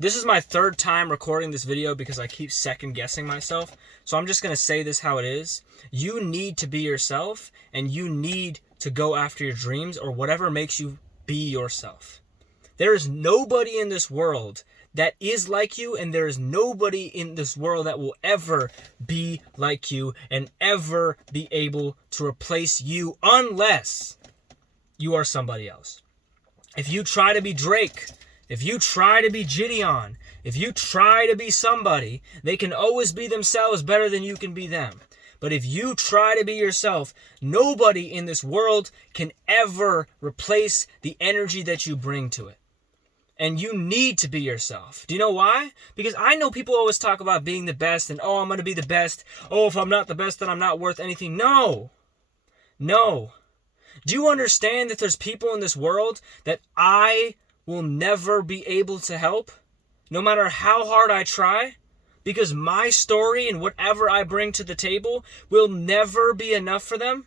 This is my third time recording this video because I keep second guessing myself. So I'm just going to say this how it is. You need to be yourself, and you need to go after your dreams or whatever makes you be yourself. There is nobody in this world that is like you, and there is nobody in this world that will ever be like you and ever be able to replace you unless you are somebody else. If you try to be Drake, if you try to be Gideon, if you try to be somebody, they can always be themselves better than you can be them. But if you try to be yourself, nobody in this world can ever replace the energy that you bring to it. And you need to be yourself. Do you know why? Because I know people always talk about being the best and, oh, I'm going to be the best. Oh, if I'm not the best, then I'm not worth anything. No. No. Do you understand that there's people in this world that I will never be able to help, no matter how hard I try? Because my story and whatever I bring to the table will never be enough for them.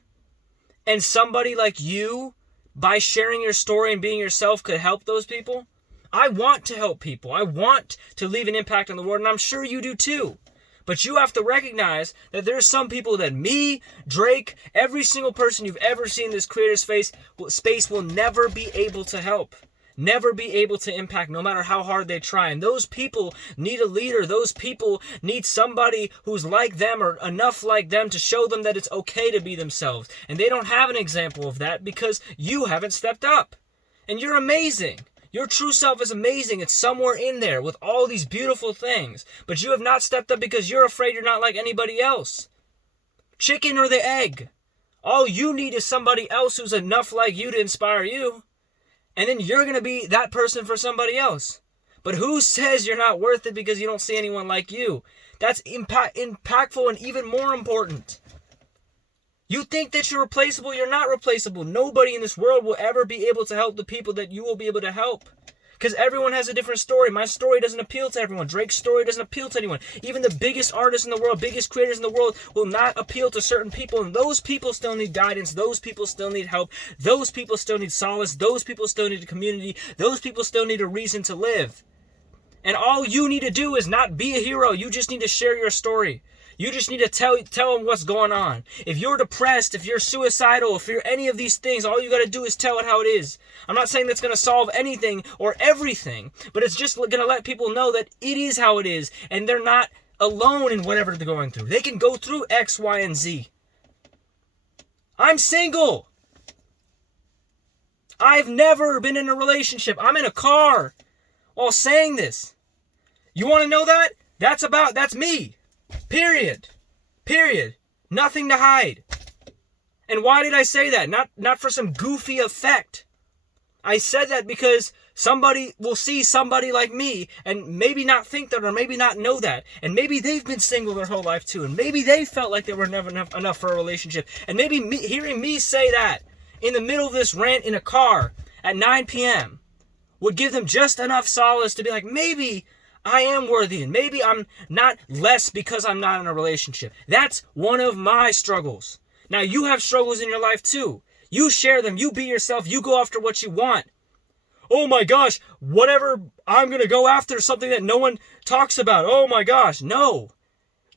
And somebody like you, by sharing your story and being yourself, could help those people. I want to help people. I want to leave an impact on the world, and I'm sure you do too. But you have to recognize that there's some people that me, Drake, every single person you've ever seen in this creator space will never be able to help. Never be able to impact, no matter how hard they try. And those people need a leader. Those people need somebody who's like them or enough like them to show them that it's okay to be themselves. And they don't have an example of that because you haven't stepped up. And you're amazing. Your true self is amazing. It's somewhere in there with all these beautiful things. But you have not stepped up because you're afraid you're not like anybody else. Chicken or the egg? All you need is somebody else who's enough like you to inspire you. And then you're going to be that person for somebody else. But who says you're not worth it because you don't see anyone like you? That's impactful and even more important. You think that you're replaceable, you're not replaceable. Nobody in this world will ever be able to help the people that you will be able to help. Because everyone has a different story. My story doesn't appeal to everyone. Drake's story doesn't appeal to anyone. Even the biggest artists in the world, biggest creators in the world will not appeal to certain people. And those people still need guidance. Those people still need help. Those people still need solace. Those people still need a community. Those people still need a reason to live. And all you need to do is not be a hero. You just need to share your story. You just need to tell them what's going on. If you're depressed, if you're suicidal, if you're any of these things, all you got to do is tell it how it is. I'm not saying that's going to solve anything or everything, but it's just going to let people know that it is how it is, and they're not alone in whatever they're going through. They can go through X, Y, and Z. I'm single. I've never been in a relationship. I'm in a car while saying this. You want to know that? That's me. Period. Nothing to hide. And why did I say that? Not for some goofy effect. I said that because somebody will see somebody like me and maybe not think that or maybe not know that. And maybe they've been single their whole life too. And maybe they felt like they were never enough for a relationship. And maybe hearing me say that in the middle of this rant in a car at 9 p.m. would give them just enough solace to be like, maybe I am worthy, and maybe I'm not less because I'm not in a relationship. That's one of my struggles. Now, you have struggles in your life too. You share them. You be yourself. You go after what you want. Oh my gosh, whatever I'm going to go after is something that no one talks about. Oh my gosh, no.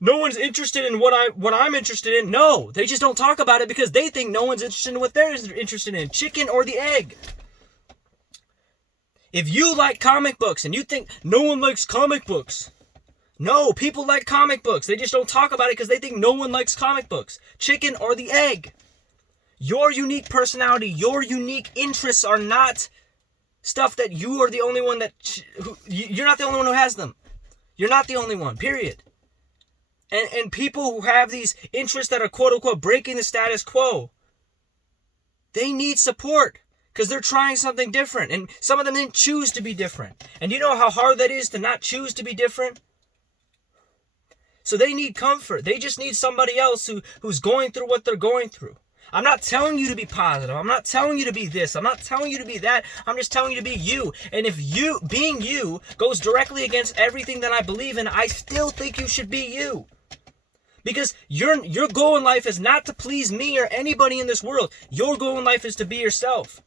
No one's interested in what I'm interested in. No, they just don't talk about it because they think no one's interested in what they're interested in. Chicken or the egg. If you like comic books and you think no one likes comic books, no, people like comic books. They just don't talk about it because they think no one likes comic books. Chicken or the egg. Your unique personality, your unique interests are not stuff that you are the only one you're not the only one who has them. You're not the only one, period. And people who have these interests that are quote unquote breaking the status quo, they need support. Because they're trying something different. And some of them didn't choose to be different. And you know how hard that is to not choose to be different? So they need comfort. They just need somebody else who's going through what they're going through. I'm not telling you to be positive. I'm not telling you to be this. I'm not telling you to be that. I'm just telling you to be you. And if being you goes directly against everything that I believe in, I still think you should be you. Because your goal in life is not to please me or anybody in this world. Your goal in life is to be yourself.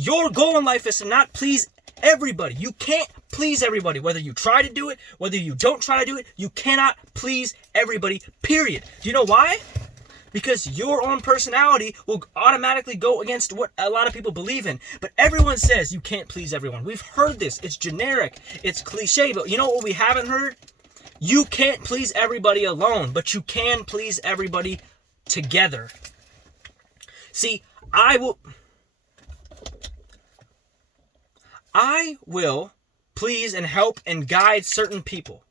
Your goal in life is to not please everybody. You can't please everybody. Whether you try to do it, whether you don't try to do it, you cannot please everybody, period. Do you know why? Because your own personality will automatically go against what a lot of people believe in. But everyone says you can't please everyone. We've heard this. It's generic. It's cliche. But you know what we haven't heard? You can't please everybody alone, but you can please everybody together. See, I will please and help and guide certain people.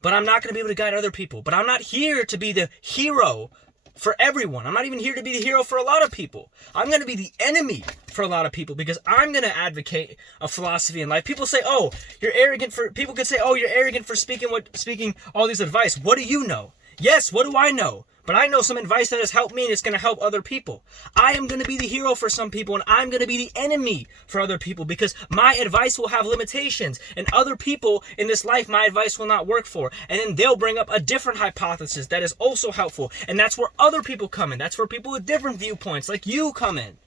But I'm not going to be able to guide other people. But I'm not here to be the hero for everyone. I'm not even here to be the hero for a lot of people. I'm going to be the enemy for a lot of people because I'm going to advocate a philosophy in life. People say, "Oh, you're arrogant for." People could say, "Oh, you're arrogant for speaking all these advice." What do you know? Yes, what do I know? But I know some advice that has helped me and it's going to help other people. I am going to be the hero for some people and I'm going to be the enemy for other people because my advice will have limitations and other people in this life my advice will not work for. And then they'll bring up a different hypothesis that is also helpful. And that's where other people come in. That's where people with different viewpoints like you come in.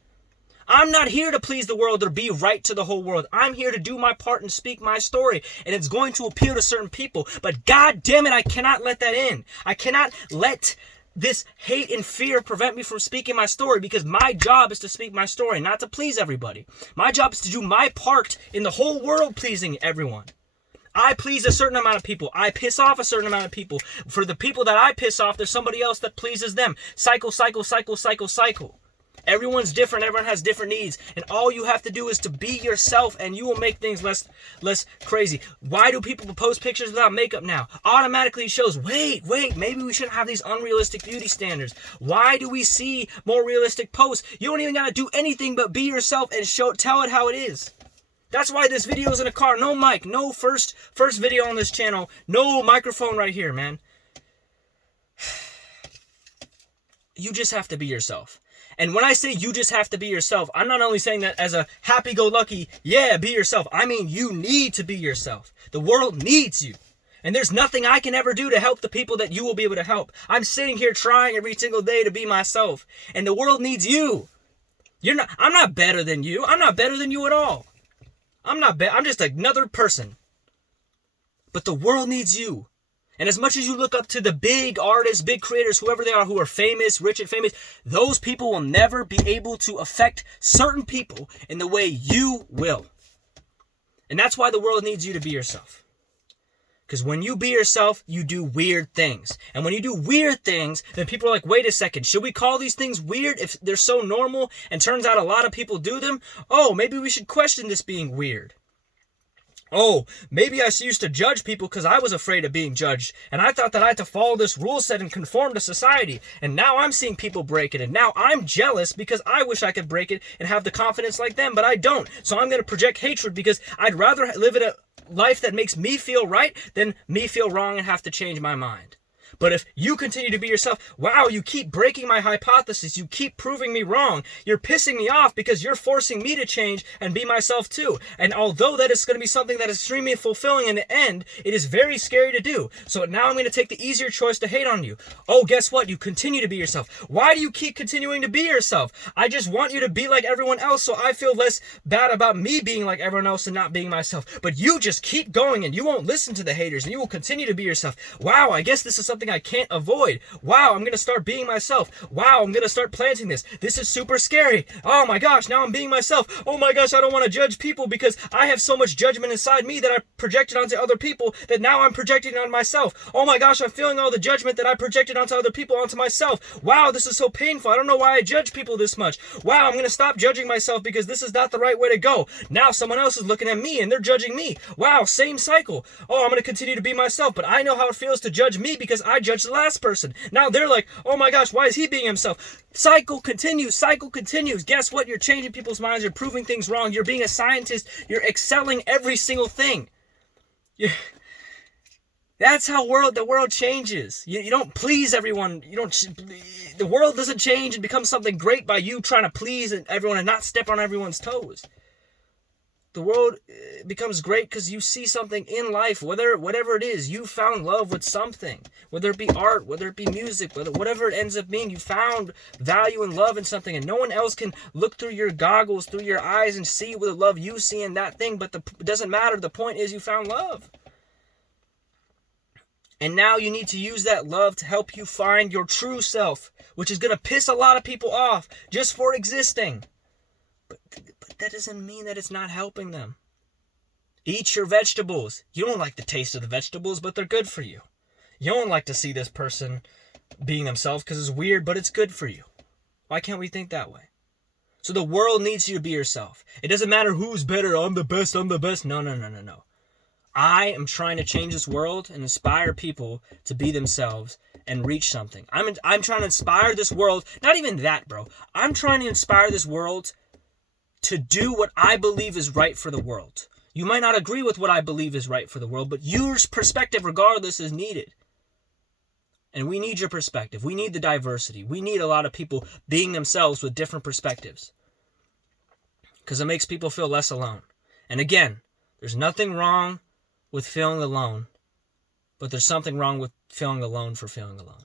I'm not here to please the world or be right to the whole world. I'm here to do my part and speak my story. And it's going to appeal to certain people. But God damn it, I cannot let that in. I cannot let this hate and fear prevent me from speaking my story because my job is to speak my story, not to please everybody. My job is to do my part in the whole world pleasing everyone. I please a certain amount of people. I piss off a certain amount of people. For the people that I piss off, there's somebody else that pleases them. Cycle, cycle, cycle, cycle, cycle. Everyone's different. Everyone has different needs. And all you have to do is to be yourself and you will make things less crazy. Why do people post pictures without makeup now? Automatically it shows, wait, maybe we shouldn't have these unrealistic beauty standards. Why do we see more realistic posts? You don't even got to do anything but be yourself and tell it how it is. That's why this video is in a car. No mic. No first video on this channel. No microphone right here, man. You just have to be yourself. And when I say you just have to be yourself, I'm not only saying that as a happy-go-lucky, yeah, be yourself. I mean, you need to be yourself. The world needs you. And there's nothing I can ever do to help the people that you will be able to help. I'm sitting here trying every single day to be myself. And the world needs you. I'm not better than you. I'm not better than you at all. I'm just another person. But the world needs you. And as much as you look up to the big artists, big creators, whoever they are, who are famous, rich and famous, those people will never be able to affect certain people in the way you will. And that's why the world needs you to be yourself. Because when you be yourself, you do weird things. And when you do weird things, then people are like, wait a second, should we call these things weird if they're so normal and turns out a lot of people do them? Oh, maybe we should question this being weird. Oh, maybe I used to judge people because I was afraid of being judged. And I thought that I had to follow this rule set and conform to society. And now I'm seeing people break it. And now I'm jealous because I wish I could break it and have the confidence like them, but I don't. So I'm going to project hatred because I'd rather live in a life that makes me feel right than me feel wrong and have to change my mind. But if you continue to be yourself, wow, you keep breaking my hypothesis. You keep proving me wrong. You're pissing me off because you're forcing me to change and be myself too. And although that is going to be something that is extremely fulfilling in the end, it is very scary to do. So now I'm going to take the easier choice to hate on you. Oh, guess what? You continue to be yourself. Why do you keep continuing to be yourself? I just want you to be like everyone else so I feel less bad about me being like everyone else and not being myself. But you just keep going and you won't listen to the haters and you will continue to be yourself. Wow, I guess this is something I can't avoid. Wow, I'm going to start being myself. Wow, I'm going to start planting this. This is super scary. Oh my gosh, now I'm being myself. Oh my gosh, I don't want to judge people because I have so much judgment inside me that I projected onto other people that now I'm projecting on myself. Oh my gosh, I'm feeling all the judgment that I projected onto other people onto myself. Wow, this is so painful. I don't know why I judge people this much. Wow, I'm going to stop judging myself because this is not the right way to go. Now someone else is looking at me and they're judging me. Wow, same cycle. Oh, I'm going to continue to be myself, but I know how it feels to judge me because I judged the last person. Now they're like, oh my gosh, why is he being himself? Cycle continues. Cycle continues. Guess what? You're changing people's minds. You're proving things wrong. You're being a scientist. You're excelling every single thing. That's how the world changes. You don't please everyone. The world doesn't change and become something great by you trying to please everyone and not step on everyone's toes. The world becomes great because you see something in life, whatever it is, you found love with something, whether it be art, whether it be music, whatever it ends up being, you found value and love in something, and no one else can look through your goggles, through your eyes, and see the love you see in that thing, but it doesn't matter. The point is you found love. And now you need to use that love to help you find your true self, which is going to piss a lot of people off just for existing. But that doesn't mean that it's not helping them. Eat your vegetables. You don't like the taste of the vegetables, but they're good for you. You don't like to see this person being themselves because it's weird, but it's good for you. Why can't we think that way? So the world needs you to be yourself. It doesn't matter who's better. I'm the best. No. I am trying to change this world and inspire people to be themselves and reach something. I'm trying to inspire this world. Not even that, bro. I'm trying to inspire this world to do what I believe is right for the world. You might not agree with what I believe is right for the world, but your perspective, regardless, is needed. And we need your perspective. We need the diversity. We need a lot of people being themselves with different perspectives. Because it makes people feel less alone. And again, there's nothing wrong with feeling alone, but there's something wrong with feeling alone for feeling alone.